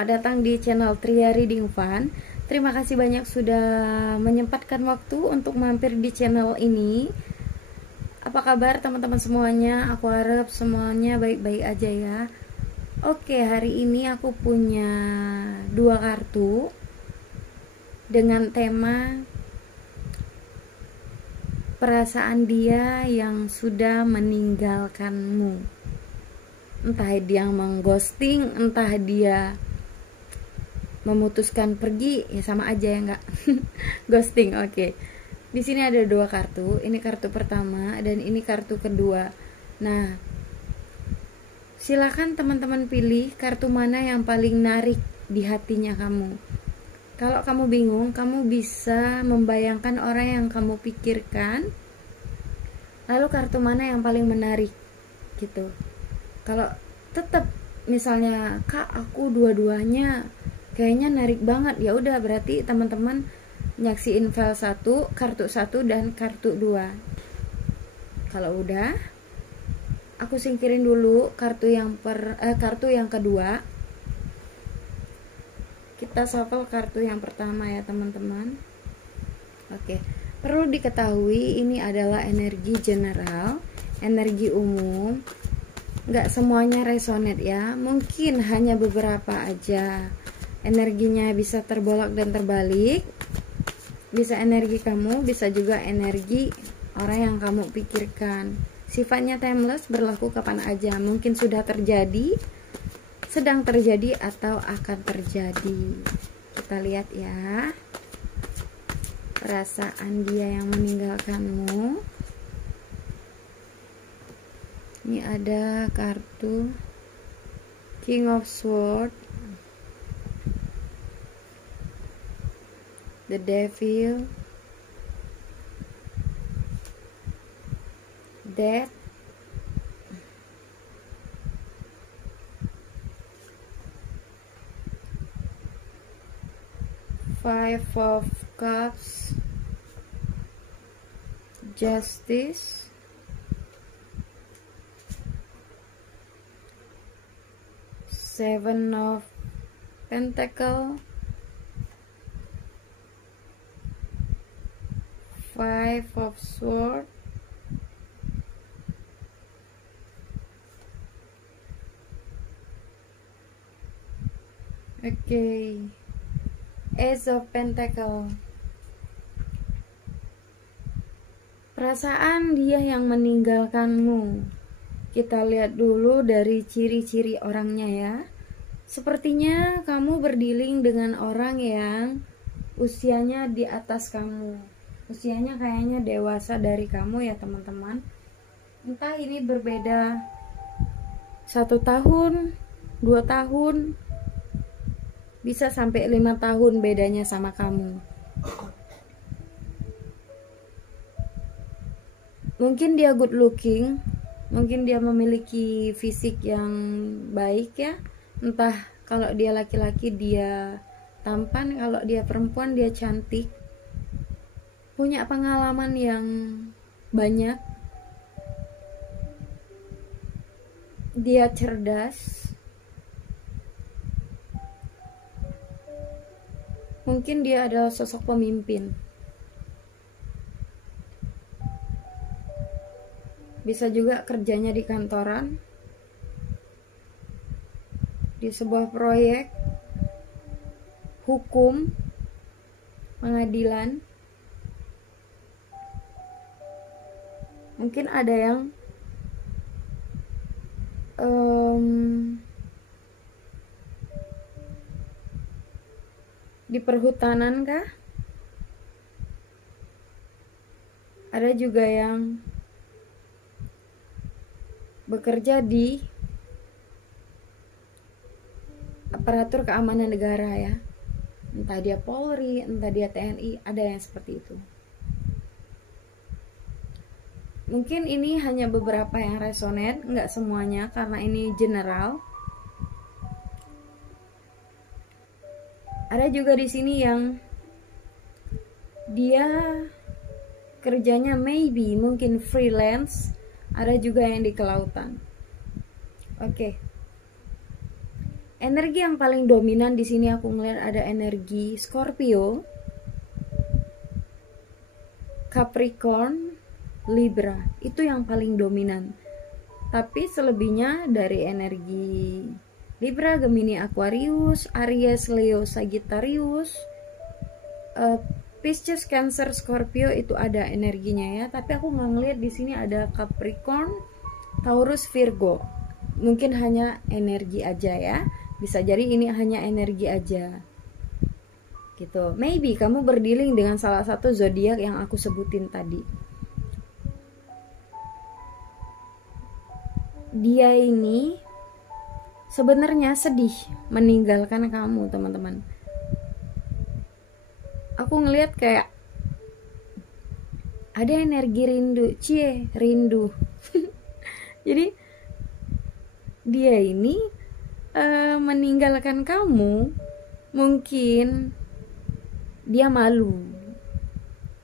selamat datang di channel Tria Reading Fun. Terima kasih banyak sudah menyempatkan waktu untuk mampir di channel ini. Apa kabar teman-teman semuanya? Aku harap semuanya baik-baik aja ya. Oke, hari ini aku punya 2 kartu dengan tema perasaan dia yang sudah meninggalkanmu. Entah dia mengghosting, entah dia memutuskan pergi, ya sama aja ya nggak? Ghosting, oke. Di sini ada 2 kartu. Ini kartu pertama dan ini kartu kedua. Nah, silakan teman-teman pilih kartu mana yang paling narik di hatinya kamu. Kalau kamu bingung, kamu bisa membayangkan orang yang kamu pikirkan. Lalu kartu mana yang paling menarik gitu. Kalau tetap misalnya kak aku dua-duanya kayaknya narik banget, ya udah berarti teman-teman nyaksiin file 1, kartu 1 dan kartu 2. Kalau udah, aku singkirin dulu kartu yang kedua. Kita shuffle kartu yang pertama ya teman-teman. Oke, perlu diketahui ini adalah energi general, energi umum. Nggak semuanya resonate ya, mungkin hanya beberapa aja. Energinya bisa terbolak dan terbalik, bisa energi kamu, bisa juga energi orang yang kamu pikirkan. Sifatnya timeless, berlaku kapan aja, mungkin sudah terjadi, sedang terjadi, atau akan terjadi. Kita lihat ya, perasaan dia yang meninggalkanmu. Ini ada kartu King of Swords, The Devil, Death, Five of Cups, Justice, Seven of Pentacles, Five of Swords, Ace of Pentacles. Perasaan dia yang meninggalkanmu. Kita lihat dulu dari ciri-ciri orangnya ya. Sepertinya kamu berdealing dengan orang yang usianya di atas kamu. Usianya kayaknya dewasa dari kamu ya teman-teman. Entah ini berbeda 1 tahun, 2 tahun, bisa sampai 5 tahun bedanya sama kamu. Mungkin dia good looking, mungkin dia memiliki fisik yang baik ya. Entah kalau dia laki-laki dia tampan, kalau dia perempuan dia cantik. Punya pengalaman yang banyak. Dia cerdas. Mungkin dia adalah sosok pemimpin. Bisa juga kerjanya di kantoran, di sebuah proyek, hukum, pengadilan. Mungkin ada yang di perhutanan kah? Ada juga yang bekerja di aparatur keamanan negara ya. Entah dia Polri, entah dia TNI, ada yang seperti itu. Mungkin ini hanya beberapa yang resonate, nggak semuanya karena ini general. Ada juga di sini yang dia kerjanya maybe mungkin freelance, ada juga yang di kelautan. Oke. Energi yang paling dominan di sini aku ngeliat ada energi Scorpio, Capricorn, Libra. Itu yang paling dominan. Tapi selebihnya dari energi Libra, Gemini, Aquarius, Aries, Leo, Sagittarius, Pisces, Cancer, Scorpio itu ada energinya ya. Tapi aku nggak ngeliat di sini ada Capricorn, Taurus, Virgo. Mungkin hanya energi aja ya. Bisa jadi ini hanya energi aja. Gitu. Maybe kamu berdealing dengan salah satu zodiak yang aku sebutin tadi. Dia ini sebenarnya sedih meninggalkan kamu, teman-teman. Aku ngelihat kayak ada energi rindu, rindu. Jadi dia ini meninggalkan kamu, mungkin dia malu,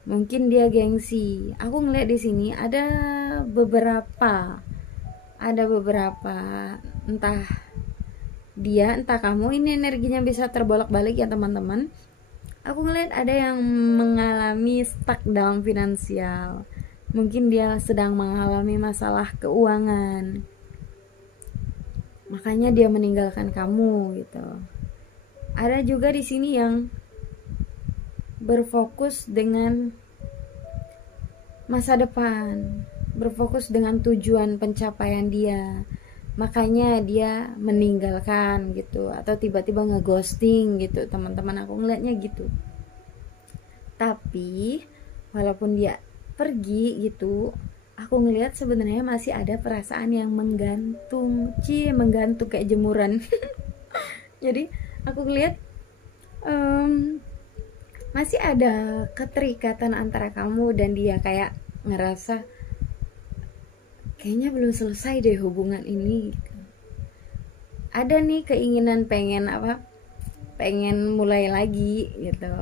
mungkin dia gengsi. Aku ngeliat di sini ada beberapa, entah dia, entah kamu, ini energinya bisa terbolak-balik ya teman-teman. Aku ngeliat ada yang mengalami stuck dalam finansial. Mungkin dia sedang mengalami masalah keuangan. Makanya dia meninggalkan kamu gitu. Ada juga di sini yang berfokus dengan masa depan, berfokus dengan tujuan pencapaian dia. Makanya dia meninggalkan gitu, atau tiba-tiba ngeghosting gitu, teman-teman. Aku ngeliatnya gitu. Tapi walaupun dia pergi gitu, aku ngeliat sebenarnya masih ada perasaan yang menggantung, menggantung kayak jemuran. Jadi aku ngeliat masih ada keterikatan antara kamu dan dia, kayak ngerasa kayaknya belum selesai deh hubungan ini gitu. Ada nih keinginan pengen mulai lagi gitu,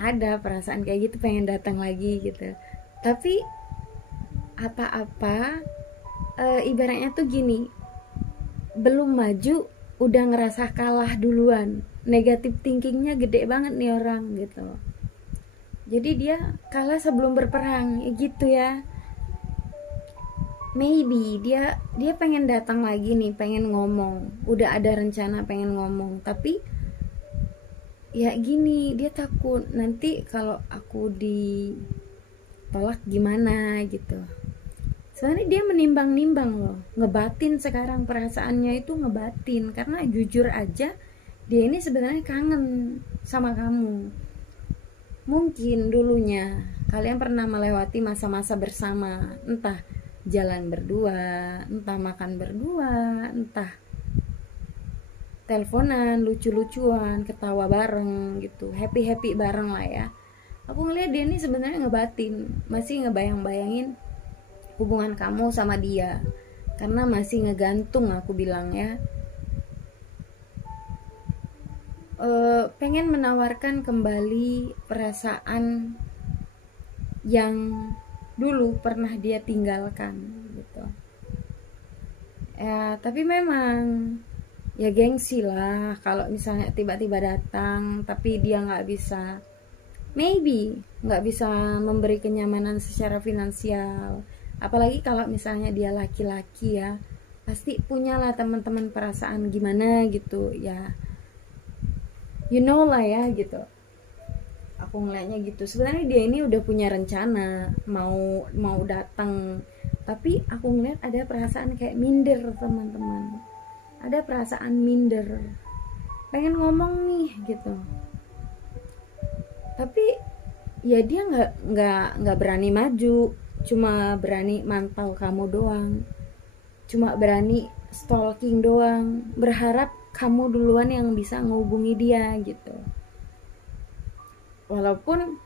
ada perasaan kayak gitu, pengen datang lagi gitu. Tapi ibaratnya tuh gini, belum maju udah ngerasa kalah duluan, negatif thinkingnya gede banget nih orang gitu. Jadi dia kalah sebelum berperang gitu ya. Maybe dia pengen datang lagi nih, pengen ngomong, udah ada rencana pengen ngomong, tapi ya gini, dia takut nanti kalau aku ditolak gimana gitu. Sebenarnya dia menimbang-nimbang loh, ngebatin sekarang, perasaannya itu ngebatin, karena jujur aja dia ini sebenarnya kangen sama kamu. Mungkin dulunya kalian pernah melewati masa-masa bersama, entah jalan berdua, entah makan berdua, entah teleponan, lucu-lucuan, ketawa bareng gitu, happy bareng lah ya. Aku ngeliat dia ini sebenarnya ngebatin, masih ngebayang-bayangin hubungan kamu sama dia, karena masih ngegantung, aku bilang ya. Pengen menawarkan kembali perasaan yang dulu pernah dia tinggalkan gitu ya. Tapi memang ya gengsi lah kalau misalnya tiba-tiba datang tapi dia nggak bisa memberi kenyamanan secara finansial. Apalagi kalau misalnya dia laki-laki ya, pasti punyalah teman-teman perasaan gimana gitu ya, you know lah ya gitu. Aku ngeliatnya gitu. Sebenarnya dia ini udah punya rencana mau datang, tapi aku ngeliat ada perasaan kayak minder, teman-teman. Ada perasaan minder, pengen ngomong nih gitu, tapi ya dia nggak berani maju, cuma berani mantau kamu doang, cuma berani stalking doang, berharap kamu duluan yang bisa ngehubungi dia gitu. Walaupun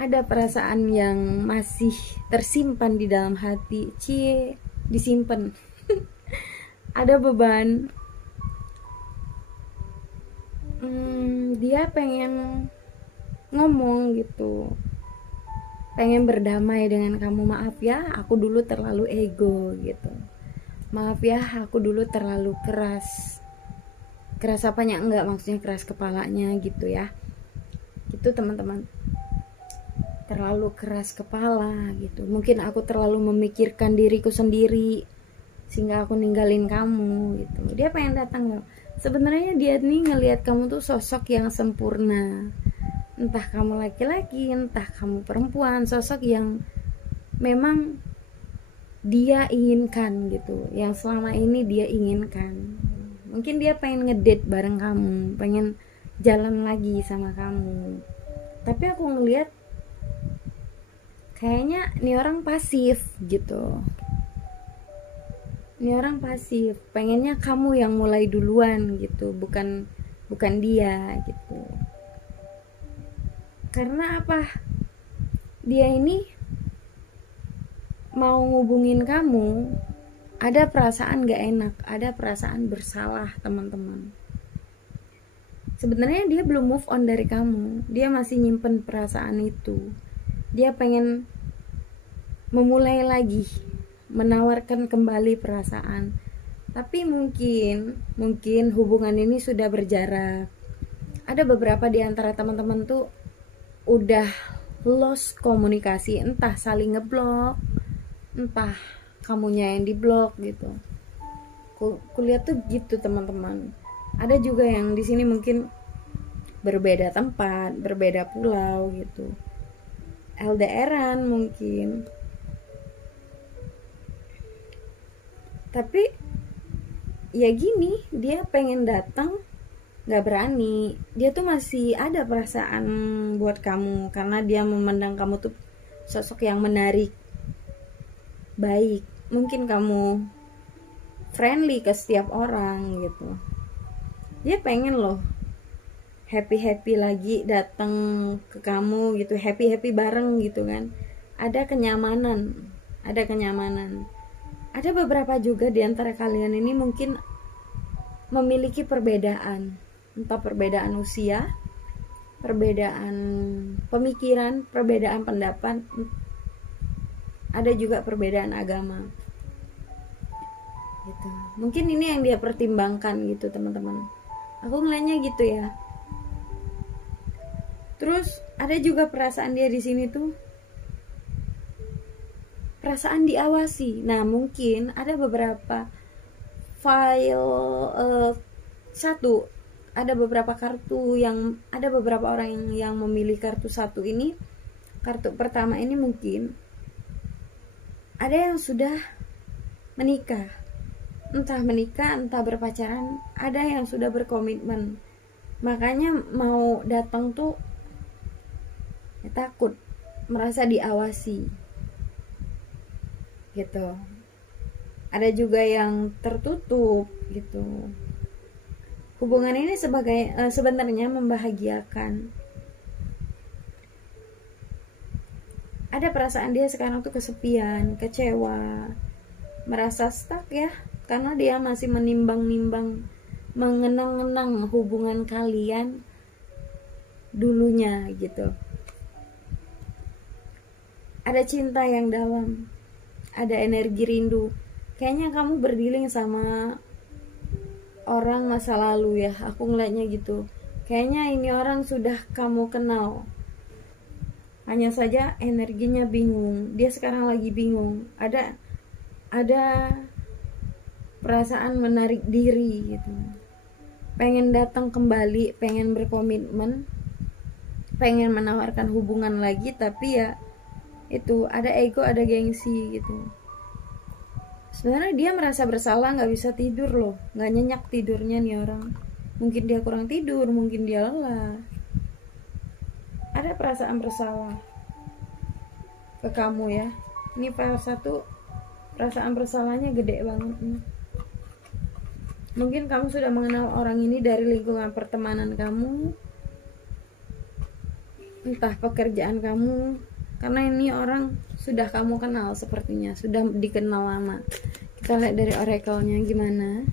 ada perasaan yang masih tersimpan di dalam hati, disimpan. Ada beban. Dia pengen ngomong gitu, pengen berdamai dengan kamu. Maaf ya, aku dulu terlalu ego gitu. Maaf ya, aku dulu terlalu keras keras apanya enggak, maksudnya keras kepalanya gitu ya. Gitu teman-teman, terlalu keras kepala gitu. Mungkin aku terlalu memikirkan diriku sendiri sehingga aku ninggalin kamu gitu. Dia pengen datang loh. Sebenarnya dia nih ngelihat kamu tuh sosok yang sempurna. Entah kamu laki-laki, entah kamu perempuan, sosok yang memang dia inginkan gitu, yang selama ini dia inginkan. Mungkin dia pengen ngedate bareng kamu, pengen jalan lagi sama kamu. Tapi aku ngelihat kayaknya nih orang pasif gitu. Ini orang pasif, pengennya kamu yang mulai duluan gitu, bukan dia gitu. Karena apa? Dia ini mau ngubungin kamu, ada perasaan gak enak, ada perasaan bersalah teman-teman. Sebenarnya dia belum move on dari kamu, dia masih nyimpen perasaan itu. Dia pengen memulai lagi, menawarkan kembali perasaan. Tapi mungkin hubungan ini sudah berjarak. Ada beberapa di antara teman-teman tuh udah lost komunikasi, entah saling ngeblok, entah kamunya yang diblok gitu. Kulihat tuh gitu teman-teman. Ada juga yang di sini mungkin berbeda tempat, berbeda pulau gitu. LDRan mungkin. Tapi ya gini, dia pengen datang nggak berani. Dia tuh masih ada perasaan buat kamu karena dia memandang kamu tuh sosok yang menarik, baik. Mungkin kamu friendly ke setiap orang gitu. Dia pengen loh happy lagi datang ke kamu gitu, happy bareng gitu kan. Ada kenyamanan. Ada beberapa juga di antara kalian ini mungkin memiliki perbedaan, entah perbedaan usia, perbedaan pemikiran, perbedaan pendapat, ada juga perbedaan agama. Gitu. Mungkin ini yang dia pertimbangkan gitu, teman-teman. Aku ngeliatnya gitu ya. Terus ada juga perasaan dia di sini tuh perasaan diawasi. Nah, mungkin ada beberapa file satu, ada beberapa kartu yang ada beberapa orang yang memilih kartu satu ini. Kartu pertama ini mungkin ada yang sudah menikah, entah berpacaran, ada yang sudah berkomitmen. Makanya mau datang tuh ya, takut, merasa diawasi gitu. Ada juga yang tertutup gitu. Hubungan ini sebenarnya membahagiakan. Ada perasaan dia sekarang tuh kesepian, kecewa, merasa stuck ya, karena dia masih menimbang-nimbang, mengenang-enang hubungan kalian dulunya gitu. Ada cinta yang dalam, ada energi rindu. Kayaknya kamu berdealing sama orang masa lalu ya, aku ngeliatnya gitu. Kayaknya ini orang sudah kamu kenal, hanya saja energinya bingung. Dia sekarang lagi bingung. Ada perasaan menarik diri gitu, pengen datang kembali, pengen berkomitmen, pengen menawarkan hubungan lagi. Tapi ya itu, ada ego, ada gengsi gitu. Sebenarnya dia merasa bersalah, nggak bisa tidur loh, nggak nyenyak tidurnya nih orang. Mungkin dia kurang tidur, mungkin dia lelah. Ada perasaan bersalah ke kamu ya. Ini file satu, perasaan bersalahnya gede banget nih. Mungkin kamu sudah mengenal orang ini dari lingkungan pertemanan kamu, entah pekerjaan kamu, karena ini orang sudah kamu kenal sepertinya, sudah dikenal lama. Kita lihat dari oracle-nya gimana.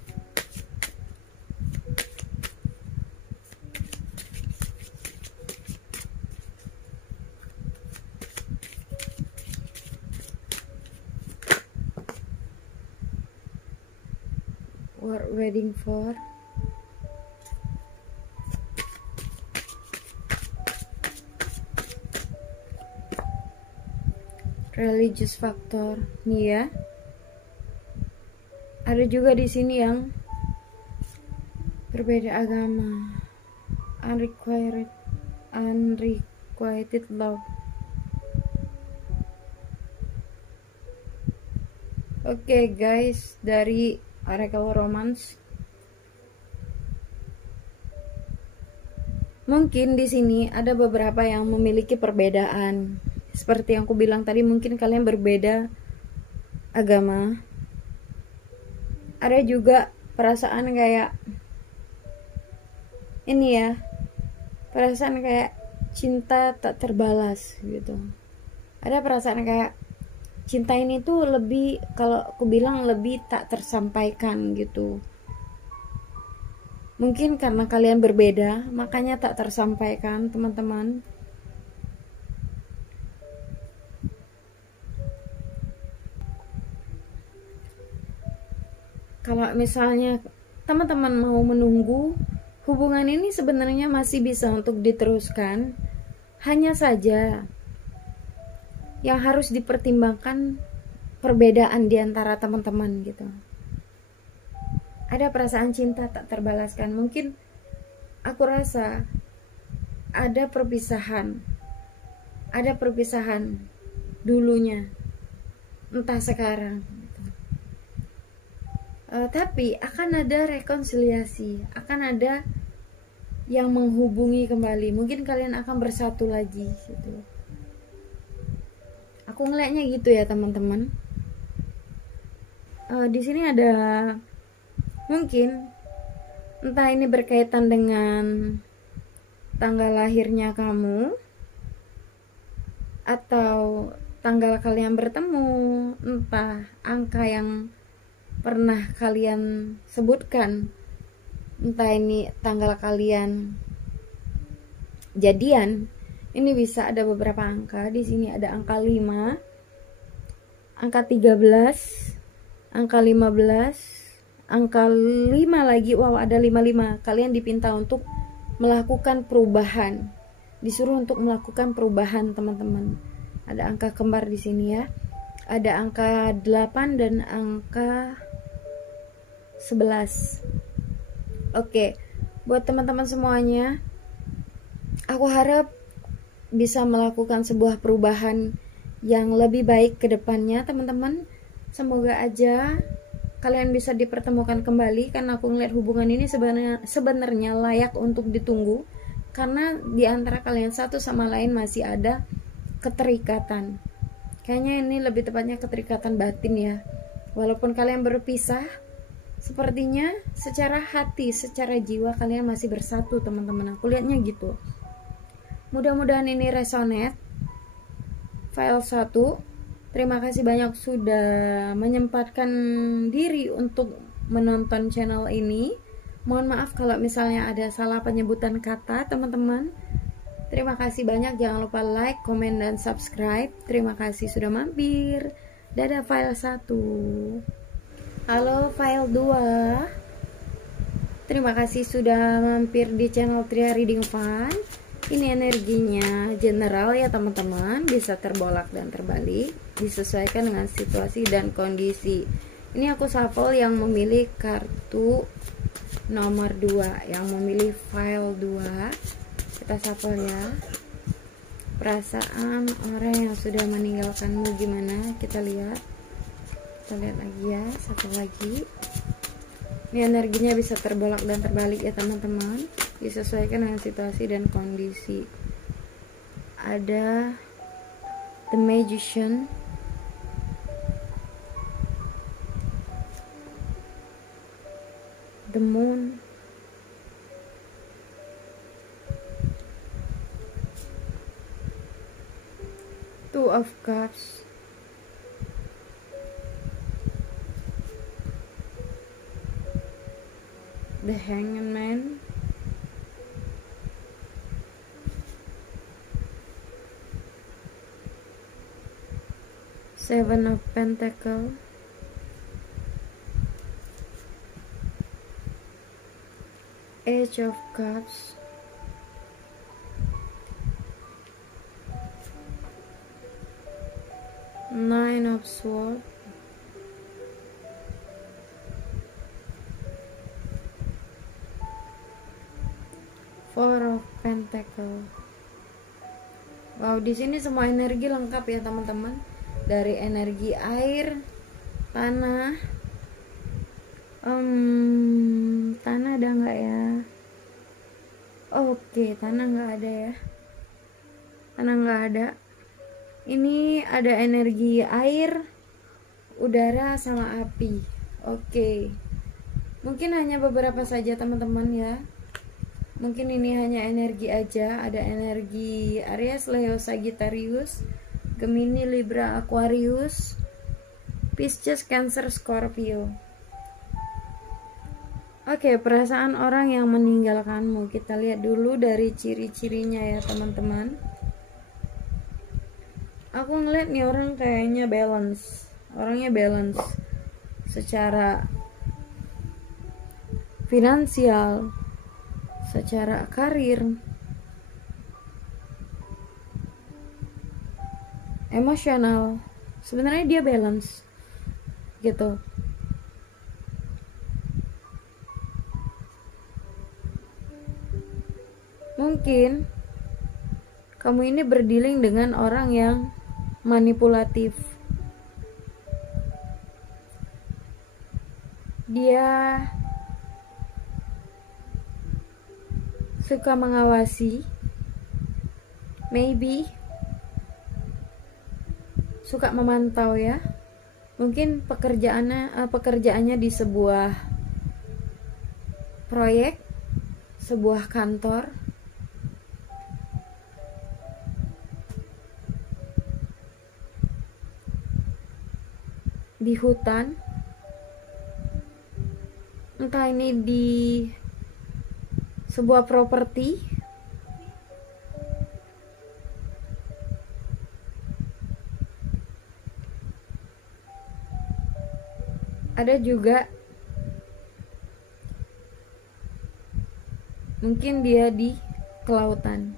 What waiting for? religious factor nih ya. Ada juga di sini yang berbeda agama, unrequited love. Oke guys, dari Oracle Romance. Mungkin di sini ada beberapa yang memiliki perbedaan. Seperti yang aku bilang tadi, mungkin kalian berbeda agama. Ada juga perasaan kayak ini ya, perasaan kayak cinta tak terbalas gitu. Ada perasaan kayak cinta ini tuh lebih, kalau aku bilang lebih tak tersampaikan gitu. Mungkin karena kalian berbeda, makanya tak tersampaikan, teman-teman. Kalau misalnya teman-teman mau menunggu, hubungan ini sebenarnya masih bisa untuk diteruskan. Hanya saja yang harus dipertimbangkan perbedaan di antara teman-teman gitu. Ada perasaan cinta tak terbalaskan. Mungkin aku rasa ada perpisahan dulunya, entah sekarang gitu. Tapi akan ada rekonsiliasi, akan ada yang menghubungi kembali. Mungkin kalian akan bersatu lagi gitu. Aku ngeliatnya gitu ya teman-teman. Di sini ada mungkin entah ini berkaitan dengan tanggal lahirnya kamu atau tanggal kalian bertemu, entah angka yang pernah kalian sebutkan, entah ini tanggal kalian jadian. Ini bisa ada beberapa angka. Di sini ada angka 5, angka 13, angka 15, angka 5 lagi. Wow, ada 55. Kalian dipinta untuk melakukan perubahan. Disuruh untuk melakukan perubahan, teman-teman. Ada angka kembar di sini ya. Ada angka 8 dan angka 11. Oke, buat teman-teman semuanya, aku harap bisa melakukan sebuah perubahan yang lebih baik ke depannya, teman-teman. Semoga aja kalian bisa dipertemukan kembali, karena aku ngeliat hubungan ini sebenarnya layak untuk ditunggu, karena di antara kalian satu sama lain masih ada keterikatan. Kayaknya ini lebih tepatnya keterikatan batin ya. Walaupun kalian berpisah, sepertinya secara hati, secara jiwa kalian masih bersatu, teman-teman. Aku lihatnya gitu. Mudah-mudahan ini resonate. File 1. Terima kasih banyak sudah menyempatkan diri untuk menonton channel ini. Mohon maaf kalau misalnya ada salah penyebutan kata, teman-teman. Terima kasih banyak. Jangan lupa like, komen, dan subscribe. Terima kasih sudah mampir. Dadah file 1. Halo file 2. Terima kasih sudah mampir di channel Tria Reading Fun. Ini energinya general ya teman-teman, bisa terbolak dan terbalik, disesuaikan dengan situasi dan kondisi. Ini aku shuffle yang memilih kartu nomor 2, yang memilih file 2. Kita shuffle ya. Perasaan orang yang sudah meninggalkanmu gimana? Kita lihat lagi ya, satu lagi. Ini energinya bisa terbolak dan terbalik ya teman-teman, disesuaikan dengan situasi dan kondisi. Ada The Magician, The Moon, Two of Cups, The Hanged Man, Seven of Pentacles, Age of Cups, Nine of Swords, Four of Pentacle. Wow, di sini semua energi lengkap ya teman-teman. Dari energi air, tanah, tanah ada nggak ya? Oke, tanah nggak ada ya. Tanah nggak ada. Ini ada energi air, udara, sama api. Oke. Mungkin hanya beberapa saja teman-teman ya. Mungkin ini hanya energi aja. Ada energi Aries, Leo, Sagittarius, Gemini, Libra, Aquarius, Pisces, Cancer, Scorpio. Oke, perasaan orang yang meninggalkanmu. Kita lihat dulu dari ciri-cirinya ya teman-teman. Aku ngeliat nih orang kayaknya balance. Orangnya balance secara finansial, secara karir, emosional. Sebenarnya dia balance gitu. Mungkin kamu ini berdealing dengan orang yang manipulatif. Dia suka mengawasi, maybe suka memantau ya. Mungkin pekerjaannya di sebuah proyek, sebuah kantor, di hutan, entah ini di sebuah properti, ada juga mungkin dia di kelautan.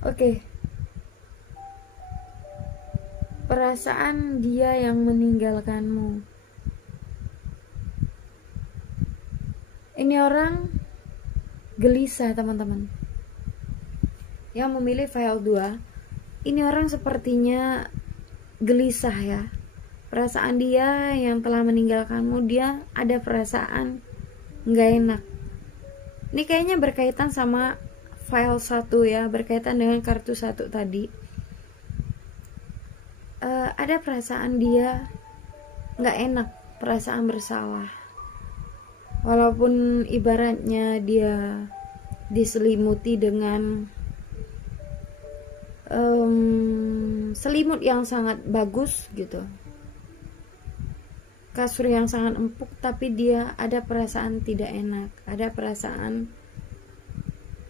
Oke. Perasaan dia yang meninggalkanmu. Ini orang gelisah teman-teman. Yang memilih file 2, ini orang sepertinya gelisah ya. Perasaan dia yang telah meninggalkanmu, dia ada perasaan nggak enak. Ini kayaknya berkaitan sama file 1 ya, berkaitan dengan kartu 1 tadi. Ada perasaan dia nggak enak, perasaan bersalah. Walaupun ibaratnya dia diselimuti dengan selimut yang sangat bagus gitu, kasur yang sangat empuk, tapi dia ada perasaan tidak enak, ada perasaan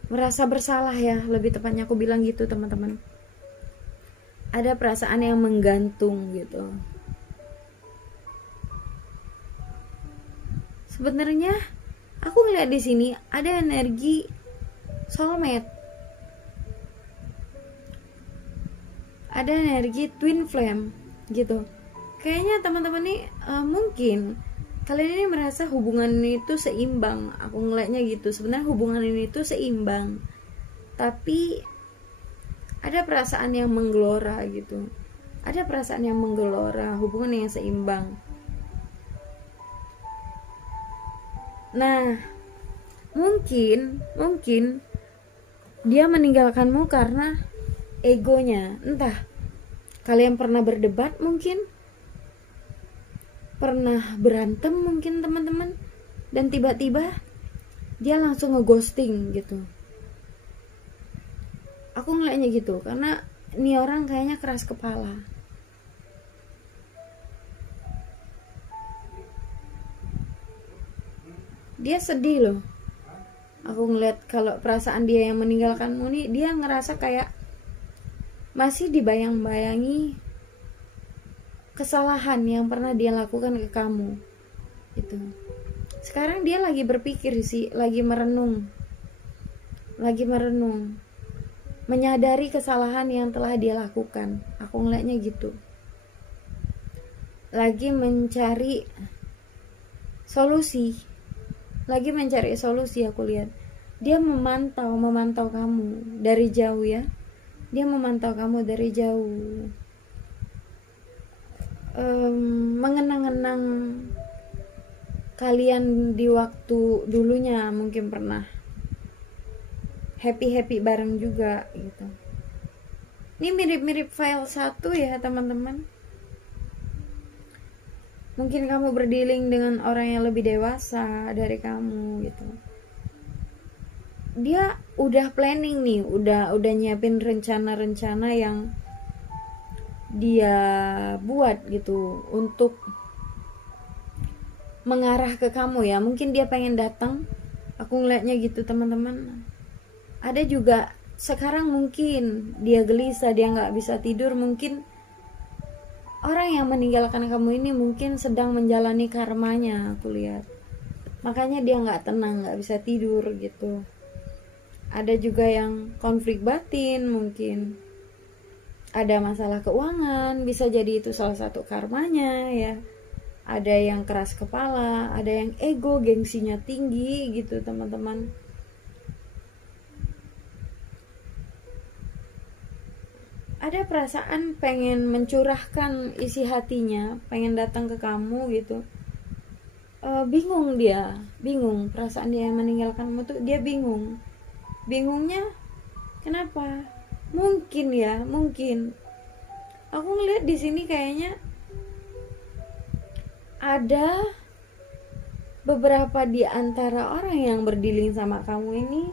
merasa bersalah ya, lebih tepatnya aku bilang gitu teman-teman. Ada perasaan yang menggantung gitu. Sebenarnya aku ngeliat di sini ada energi soulmate, ada energi twin flame gitu. Kayaknya teman-teman nih mungkin kalian ini merasa hubungan ini tuh seimbang. Aku ngeliatnya gitu. Sebenarnya hubungan ini tuh seimbang, tapi ada perasaan yang menggelora gitu. Ada perasaan yang menggelora, hubungan yang seimbang. Nah, mungkin dia meninggalkanmu karena egonya. Entah kalian pernah berdebat, mungkin pernah berantem mungkin teman-teman, dan tiba-tiba dia langsung ngeghosting gitu. Aku ngeliatnya gitu, karena ini orang kayaknya keras kepala. Dia sedih loh. Aku ngeliat kalau perasaan dia yang meninggalkanmu nih, dia ngerasa kayak masih dibayang-bayangi kesalahan yang pernah dia lakukan ke kamu gitu. Sekarang dia lagi berpikir sih, lagi merenung. menyadari kesalahan yang telah dia lakukan. Aku ngeliatnya gitu. Lagi mencari solusi. Aku lihat. Dia memantau kamu dari jauh ya. Dia memantau kamu dari jauh. Mengenang-enang kalian di waktu dulunya, mungkin pernah happy bareng juga gitu. Ini mirip-mirip file 1 ya teman-teman. Mungkin kamu berdealing dengan orang yang lebih dewasa dari kamu gitu. Dia udah planning nih, udah nyiapin rencana-rencana yang dia buat gitu untuk mengarah ke kamu ya. Mungkin dia pengen datang. Aku ngeliatnya gitu teman-teman. Ada juga sekarang mungkin dia gelisah, dia nggak bisa tidur. Mungkin orang yang meninggalkan kamu ini mungkin sedang menjalani karmanya, aku lihat. Makanya dia nggak tenang, nggak bisa tidur gitu. Ada juga yang konflik batin, mungkin ada masalah keuangan, bisa jadi itu salah satu karmanya ya. Ada yang keras kepala, ada yang ego, gengsinya tinggi gitu teman-teman. Ada perasaan pengen mencurahkan isi hatinya, pengen datang ke kamu gitu. Bingung dia, bingung perasaan dia meninggalkanmu tuh, dia bingung. Bingungnya kenapa? Mungkin ya, mungkin. Aku ngeliat di sini kayaknya ada beberapa di antara orang yang berdealing sama kamu ini,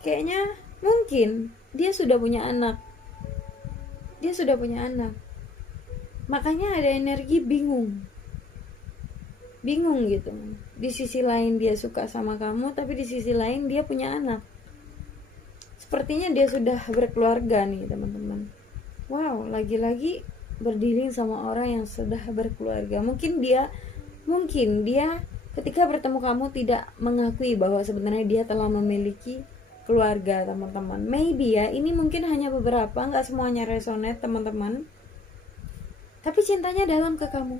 kayaknya mungkin dia sudah punya anak. Makanya ada energi bingung gitu. Di sisi lain dia suka sama kamu, tapi di sisi lain dia punya anak. Sepertinya dia sudah berkeluarga nih teman-teman. Wow, lagi-lagi berdealing sama orang yang sudah berkeluarga. Mungkin dia ketika bertemu kamu tidak mengakui bahwa sebenarnya dia telah memiliki keluarga teman-teman. Maybe ya, ini mungkin hanya beberapa, nggak semuanya resonate teman-teman. Tapi cintanya dalam ke kamu.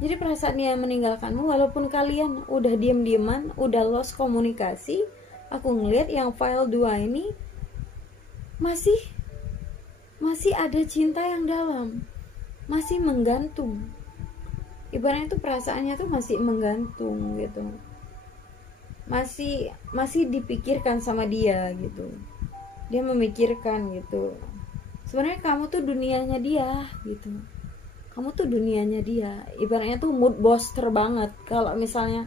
Jadi perasaan dia meninggalkanmu, walaupun kalian udah diem-dieman, udah lost komunikasi, aku ngeliat yang file 2 ini masih ada cinta yang dalam, masih menggantung. Ibaratnya tuh perasaannya tuh masih menggantung gitu. Masih dipikirkan sama dia gitu. Dia memikirkan gitu. Sebenarnya kamu tuh dunianya dia gitu. Kamu tuh dunianya dia. Ibaratnya tuh mood booster banget. Kalau misalnya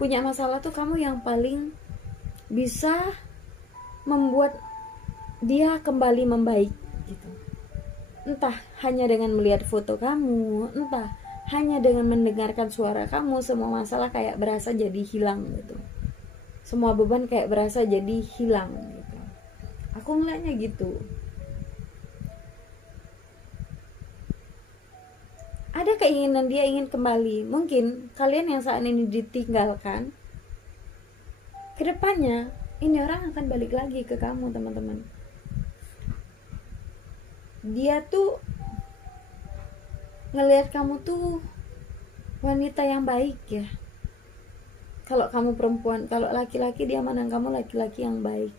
punya masalah tuh kamu yang paling bisa membuat dia kembali membaik gitu. Entah hanya dengan melihat foto kamu, entah hanya dengan mendengarkan suara kamu, semua masalah kayak berasa jadi hilang gitu. Semua beban kayak berasa jadi hilang gitu. Aku ngeliatnya gitu. Ada keinginan dia ingin kembali. Mungkin kalian yang saat ini ditinggalkan, kedepannya ini orang akan balik lagi ke kamu teman-teman. Dia tuh ngelihat kamu tuh wanita yang baik ya. Kalau kamu perempuan, kalau laki-laki dia mandang kamu laki-laki yang baik,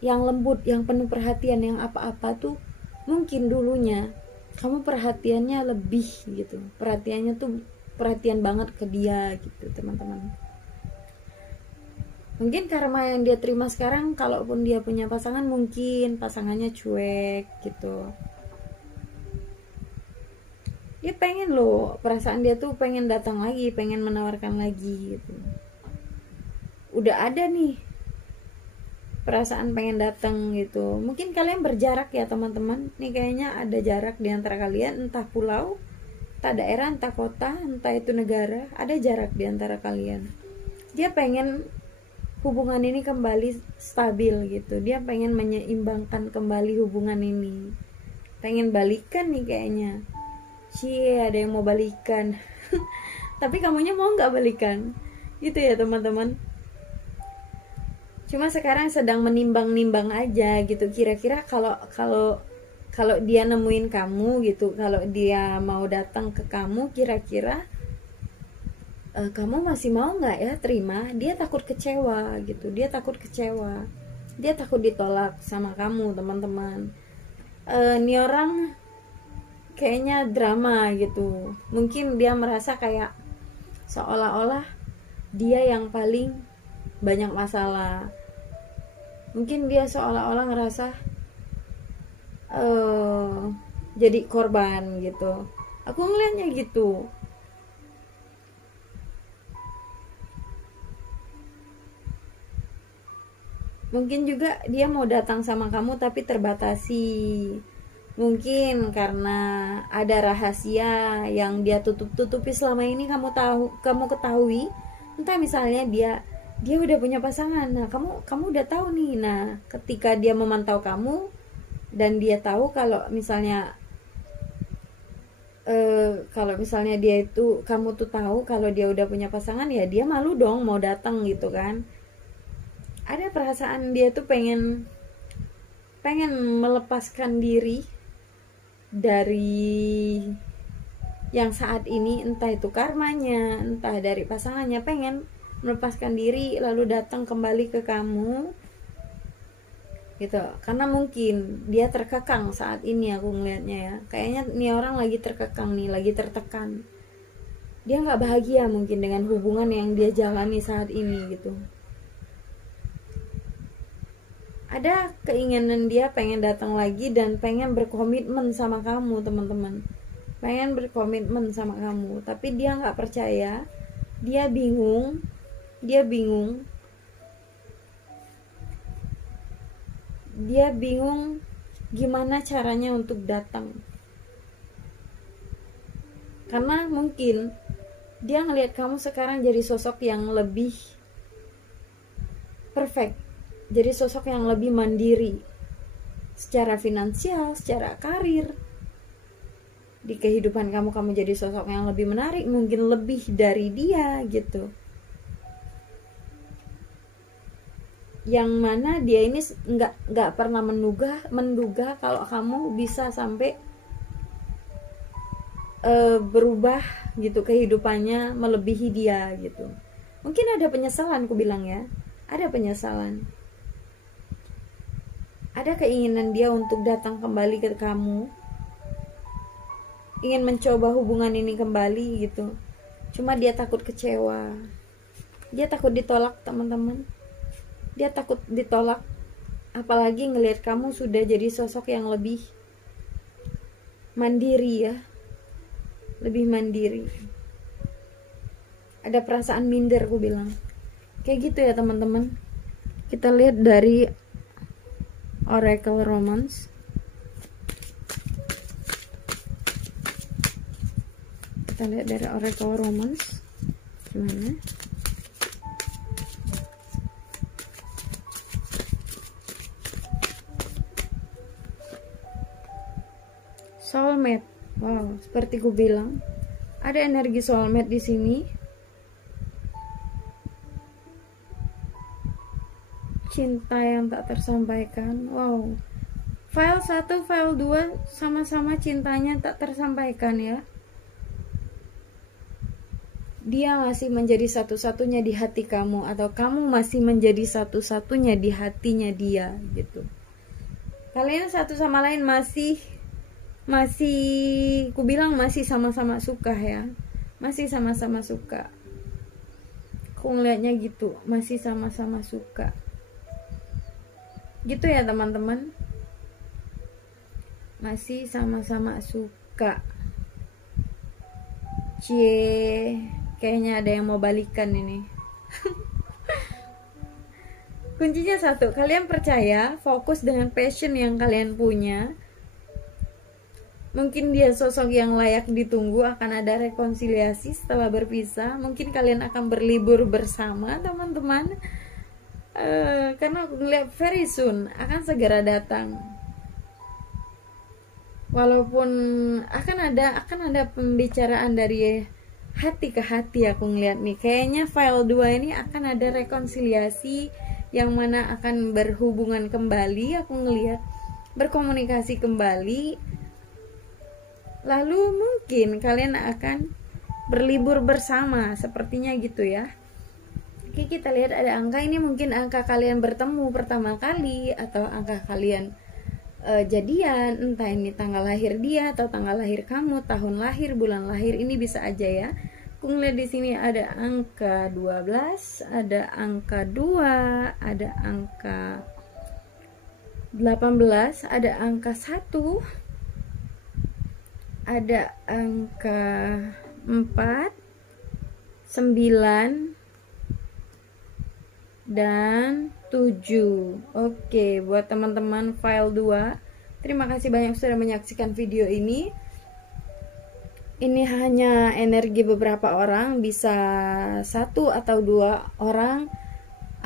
yang lembut, yang penuh perhatian, yang apa-apa tuh mungkin dulunya kamu perhatiannya lebih gitu. Perhatiannya tuh perhatian banget ke dia gitu teman-teman. Mungkin karma yang dia terima sekarang, kalaupun dia punya pasangan, mungkin pasangannya cuek gitu. Dia pengen loh, perasaan dia tuh pengen datang lagi, pengen menawarkan lagi gitu. Udah ada nih perasaan pengen datang gitu. Mungkin kalian berjarak ya teman-teman. Nih kayaknya ada jarak di antara kalian, entah pulau, entah daerah, entah kota, entah itu negara. Ada jarak di antara kalian. Dia pengen hubungan ini kembali stabil gitu. Dia pengen menyeimbangkan kembali hubungan ini. Pengen balikan nih kayaknya. Cie, ada yang mau balikan. Tapi kamunya mau nggak balikan? Gitu ya teman-teman. Cuma sekarang sedang menimbang-nimbang aja gitu, kira-kira kalau dia nemuin kamu gitu, kalau dia mau datang ke kamu, kira-kira kamu masih mau nggak ya terima? Dia takut kecewa gitu, dia takut ditolak sama kamu, teman-teman. Ini orang kayaknya drama gitu, mungkin dia merasa kayak seolah-olah dia yang paling banyak masalah, mungkin dia seolah-olah ngerasa jadi korban gitu. Aku ngeliatnya gitu. Mungkin juga dia mau datang sama kamu tapi terbatasi, mungkin karena ada rahasia yang dia tutupi selama ini, kamu ketahui. Entah misalnya dia udah punya pasangan, nah kamu udah tahu nih. Nah ketika dia memantau kamu dan dia tahu kalau misalnya dia itu, kamu tuh tahu kalau dia udah punya pasangan, ya dia malu dong mau datang gitu kan. Ada perasaan dia tuh pengen melepaskan diri dari yang saat ini, entah itu karmanya, entah dari pasangannya, pengen melepaskan diri lalu datang kembali ke kamu gitu. Karena mungkin dia terkekang saat ini, aku ngelihatnya ya, kayaknya nih orang lagi terkekang nih, lagi tertekan. Dia nggak bahagia mungkin dengan hubungan yang dia jalani saat ini gitu. Ada keinginan dia pengen datang lagi dan pengen berkomitmen sama kamu, teman-teman. Pengen berkomitmen sama kamu, tapi dia nggak percaya, dia bingung gimana caranya untuk datang. Karena mungkin dia ngelihat kamu sekarang jadi sosok yang lebih perfect, jadi sosok yang lebih mandiri secara finansial, secara karir. Di kehidupan kamu jadi sosok yang lebih menarik, mungkin lebih dari dia gitu. Yang mana dia ini nggak pernah menduga kalau kamu bisa sampai berubah gitu kehidupannya, melebihi dia gitu. Mungkin ada penyesalan, aku bilang ya, ada penyesalan. Ada keinginan dia untuk datang kembali ke kamu, ingin mencoba hubungan ini kembali gitu. Cuma dia takut kecewa, dia takut ditolak, teman-teman. Dia takut ditolak, apalagi ngelihat kamu sudah jadi sosok yang lebih mandiri ya, lebih mandiri. Ada perasaan minder, aku bilang kayak gitu ya teman-teman. Kita lihat dari Oracle Romance. Kita lihat dari Oracle Romance gimana. Soulmate. Wow, seperti ku bilang, ada energi soulmate di sini. Cinta yang tak tersampaikan. Wow. File 1, file 2 sama-sama cintanya tak tersampaikan ya. Dia masih menjadi satu-satunya di hati kamu, atau kamu masih menjadi satu-satunya di hatinya dia gitu. Kalian satu sama lain masih ku bilang masih sama-sama suka ya. Masih sama-sama suka. Aku ngeliatnya gitu, masih sama-sama suka. Gitu ya teman-teman. Masih sama-sama suka. Kayaknya ada yang mau balikan ini. Kuncinya satu, kalian percaya, fokus dengan passion yang kalian punya. Mungkin dia sosok yang layak ditunggu, akan ada rekonsiliasi setelah berpisah. Mungkin kalian akan berlibur bersama, teman-teman. Karena aku ngeliat very soon akan segera datang. Walaupun akan ada pembicaraan dari hati ke hati, aku ngeliat nih. Kayaknya file 2 ini akan ada rekonsiliasi yang mana akan berhubungan kembali, aku ngelihat berkomunikasi kembali. Lalu mungkin kalian akan berlibur bersama, sepertinya gitu ya. Oke, kita lihat ada angka ini, mungkin angka kalian bertemu pertama kali, atau angka kalian jadian, entah ini tanggal lahir dia atau tanggal lahir kamu, tahun lahir, bulan lahir, ini bisa aja ya. Aku ngeliat di sini ada angka 12, ada angka 2, ada angka 18, ada angka 1, ada angka 4, 9, dan 7. Oke, buat teman-teman file 2, terima kasih banyak sudah menyaksikan video ini. Ini hanya energi beberapa orang, bisa 1 atau 2 orang,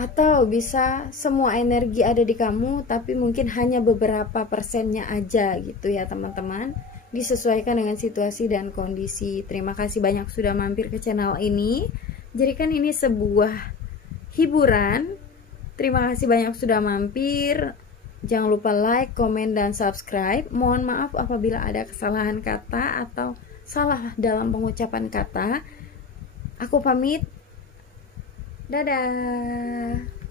atau bisa semua energi ada di kamu, tapi mungkin hanya beberapa persennya aja gitu ya teman-teman. Disesuaikan dengan situasi dan kondisi. Terima kasih banyak sudah mampir ke channel ini. Jadikan ini sebuah hiburan. Terima kasih banyak sudah mampir. Jangan lupa like, komen, dan subscribe. Mohon maaf apabila ada kesalahan kata atau salah dalam pengucapan kata. Aku pamit. Dadah.